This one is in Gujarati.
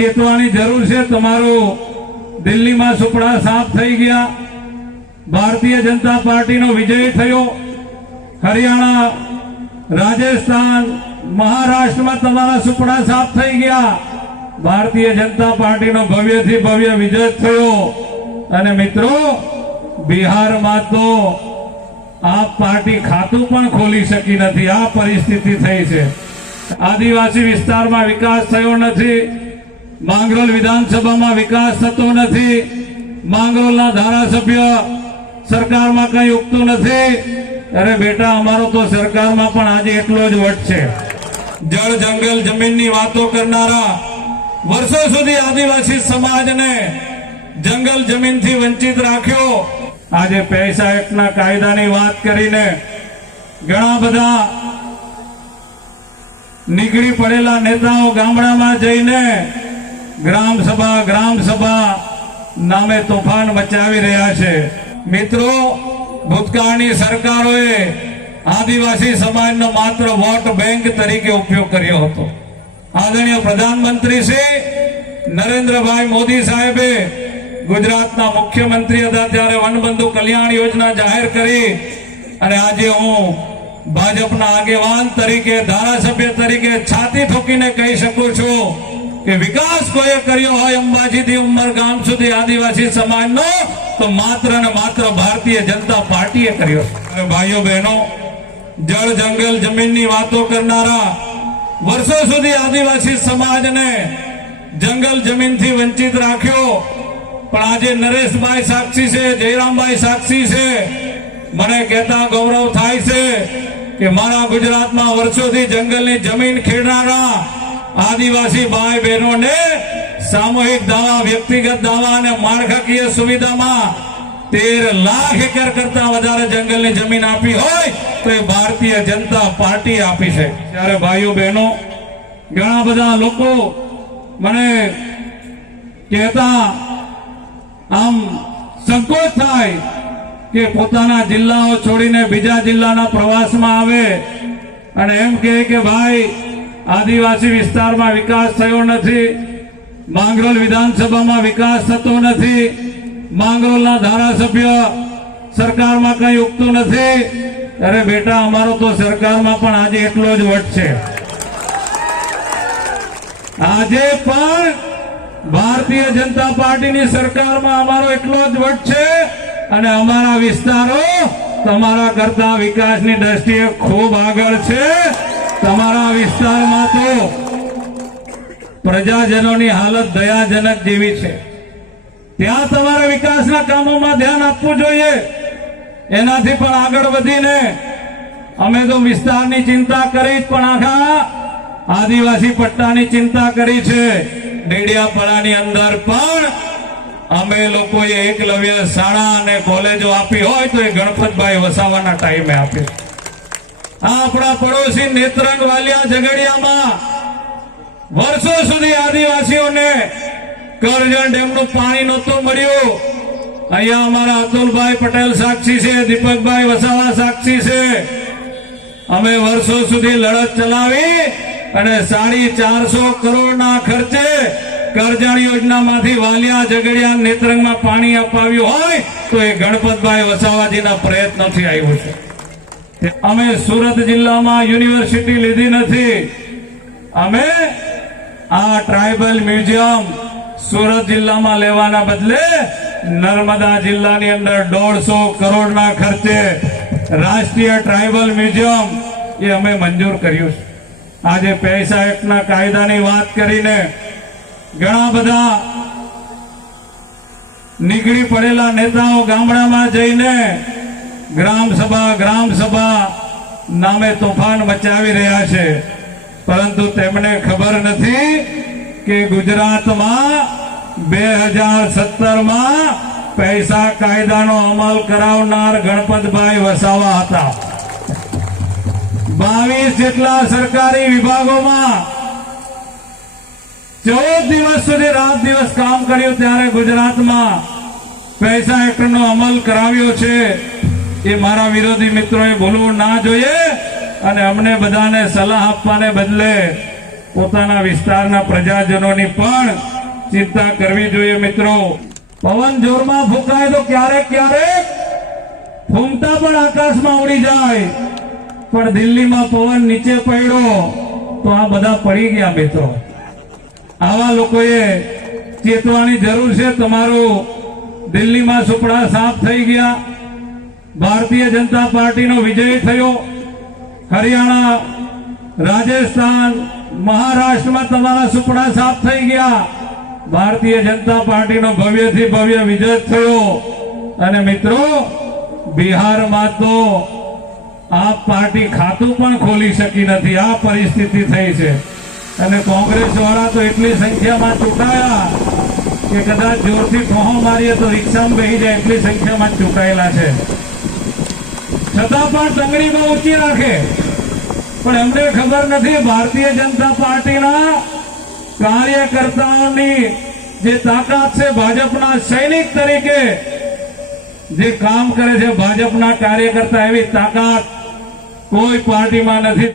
ચેતવાની જરૂર છે। તમારું દિલ્હીમાં સુપડા સાફ થઈ ગયા, ભારતીય જનતા પાર્ટીનો વિજય થયો। હરિયાણા, રાજસ્થાન, મહારાષ્ટ્રમાં તમારા સુપડા સાફ થઈ ગયા, ભારતીય જનતા પાર્ટીનો ભવ્યથી ભવ્ય વિજય થયો। અને મિત્રો, બિહારમાં તો આ પાર્ટી ખાતું પણ ખોલી શકી નથી, આ પરિસ્થિતિ થઈ છે। આદિવાસી વિસ્તારમાં વિકાસ થયો નથી, માંગરોળ વિધાનસભામાં વિકાસ થતો નથી, માંગરોળના ધારાસભ્ય સરકારમાં કઈ ઉગતું નથી। અરે બેટા, અમારો તો સરકારમાં પણ આજે એટલો જ વટ છે। જળ જંગલ જમીનની વાતો કરનારા, વર્ષો સુધી આદિવાસી સમાજને જંગલ જમીનથી વંચિત રાખ્યો। આજે પૈસા એક્ટના કાયદાની વાત કરીને ઘણા બધા નીકળી પડેલા નેતાઓ ગામડામાં જઈને ગ્રામ સભા નામે તોફાન મચાવી રહ્યા છે। મિત્રો, ભૂતકાળની સરકારોએ આદિવાસી સમાજનો માત્ર વોટ બેંક તરીકે ઉપયોગ કર્યો હતો। આદરણીય પ્રધાનમંત્રી શ્રી નરેન્દ્રભાઈ મોદી સાહેબે ગુજરાતના મુખ્યમંત્રી હતા ત્યારે વનબંધુ કલ્યાણ યોજના જાહેર કરી, અને આજે હું ભાજપના આગેવાન તરીકે, ધારાસભ્ય તરીકે છાતી ઠોકીને કહી શકું છું કે વિકાસ કોઈએ કર્યો હોય અંબાજીથી ઉમરગામ સુધી આદિવાસી સમાજનો, તો માત્ર ને માત્ર ભારતીય જનતા પાર્ટીએ કર્યો છે। ભાઈઓ બહેનો, જળ જંગલ જમીનની વાતો કરનારા, વર્ષો સુધી આદિવાસી સમાજને જંગલ જમીનથી વંચિત રાખ્યો, પણ આજે નરેશભાઈ સાક્ષી છે, જયરામભાઈ સાક્ષી છે। મને કહેતા ગૌરવ થાય છે કે મારા ગુજરાતમાં વર્ષોથી જંગલની જમીન ખેડનારા આદિવાસી ભાઈ બહેનોને સામૂહિક દાવા, વ્યક્તિગત દાવા અને માળખાકીય સુવિધામાં 13 લાખ એકર કરતા વધારે જંગલની જમીન આપી હોય તો એ ભારતીય જનતા પાર્ટી આપી છે। ત્યારે ભાઈઓ બહેનો, ઘણા બધા લોકો મને કહેતા આમ સંકોચ થાય કે પોતાના જિલ્લાઓ છોડીને બીજા જિલ્લાના પ્રવાસમાં આવે અને એમ કહે કે ભાઈ, આદિવાસી વિસ્તારમાં વિકાસ થયો નથી, માંગરોળ વિધાનસભામાં વિકાસ થતો નથી, માંગરોળના ધારાસભ્ય સરકારમાં કઈ ઉગતું નથી। અરે બેટા, અમારો તો સરકારમાં પણ આજે એટલો જ વટ છે। આજે પણ ભારતીય જનતા પાર્ટીની સરકારમાં અમારો એટલો જ વટ છે, અને અમારા વિસ્તારો તમારા કરતા વિકાસની દ્રષ્ટિએ ખૂબ આગળ છે। તમારા વિસ્તારમાં તો પ્રજાજનોની હાલત દયાજનક જેવી છે। ત્યાં તમારે વિકાસના કામોમાં ધ્યાન આપવું જોઈએ। એનાથી પણ આગળ વધીને અમે તો વિસ્તારની ચિંતા કરી, પણ આખા આદિવાસી પટ્ટાની ચિંતા કરી છે। ડેડિયાપાડાની અંદર પણ અમે લોકોએ એકલવ્ય શાળા અને કોલેજો આપી હોય તો એ ગણપતભાઈ વસાવાના ટાઈમે આપી। આપણા પડોશી નેત્રંગ, વાલિયા, ઝઘડિયામાં વર્ષો સુધી આદિવાસીઓને કરજણ ડેમનું પાણી નહોતું મળ્યું। અહીંયા અમારા અતુલભાઈ પટેલ સાક્ષી છે, દીપકભાઈ વસાવા સાક્ષી છે। અમે વર્ષો સુધી લડત ચલાવી અને 450 કરોડના ખર્ચે કરજણ યોજનામાંથી વાલિયા, ઝઘડિયા, નેત્રંગમાં પાણી અપાવ્યું હોય તો એ ગણપતભાઈ વસાવાજીના પ્રયત્નોથી આવ્યું છે। અમે સુરત જિલ્લામાં યુનિવર્સિટી લીધી નથી, અમે આ ટ્રાઇબલ મ્યુઝિયમ સુરત જિલ્લામાં લેવાના બદલે નર્મદા જિલ્લાની અંદર 150 કરોડના ખર્ચે રાષ્ટ્રીય ટ્રાઇબલ મ્યુઝિયમ એ અમે મંજૂર કર્યું છે। આજે પૈસા એક્ટના કાયદાની વાત કરીને ઘણા બધા નીકળી પડેલા નેતાઓ ગામડામાં જઈને ગ્રામ સભા નામે તોફાન મચાવી રહ્યા છે, પરંતુ તેમને ખબર નથી કે ગુજરાતમાં 2017માં પૈસા કાયદાનો અમલ કરાવનાર ગણપતભાઈ વસાવા હતા। 22 જેટલા સરકારી વિભાગોમાં 14 દિવસ સુધી રાત દિવસ કામ કર્યું, ત્યારે ગુજરાતમાં પૈસા એક્ટનો અમલ કરાવ્યો છે। એ મારા વિરોધી મિત્રોએ ભૂલવું ના જોઈએ, અને અમને બધાને સલાહ આપવાને બદલે પોતાના વિસ્તારના પ્રજાજનોની પણ ચિંતા કરવી જોઈએ મિત્રો. પવન જોરમાં ફૂંકાય તો ક્યારેક ક્યારેક ફૂંકતા પણ આકાશમાં ઉડી જાય, પણ દિલ્હીમાં પવન નીચે પડ્યો તો આ બધા પડી ગયા મિત્રો. આવા લોકોએ ચેતવાની જરૂર છે. તમારું દિલ્હીમાં સુપડા સાફ થઈ ગયા, ભારતીય જનતા પાર્ટીનો વિજય થયો. હરિયાણા, રાજસ્થાન, મહારાષ્ટ્રમાં તમારા સુપડા સાફ થઈ ગયા. ભારતીય જનતા પાર્ટીનો ભવ્યથી ભવ્ય વિજય થયો. અને મિત્રો, બિહારમાં તો આ પાર્ટી ખાતું પણ ખોલી શકી નથી, આ પરિસ્થિતિ થઈ છે. અને કોંગ્રેસ વાળા તો એટલી સંખ્યામાં ચૂંટાયા કે કદાચ જોરથી ઠોહો મારીએ તો રિક્ષામાં બેસી જાય એટલી સંખ્યામાં ચૂંટાયેલા છે. છતાં પણ ટંગડી બહુ ઊંચી રાખે. પણ એમને ખબર નથી ભારતીય જનતા પાર્ટીના કાર્યકર્તાઓની જે તાકાત છે, ભાજપના સૈનિક તરીકે જે કામ કરે છે ભાજપના કાર્યકર્તા, એવી તાકાત કોઈ પાર્ટીમાં નથી.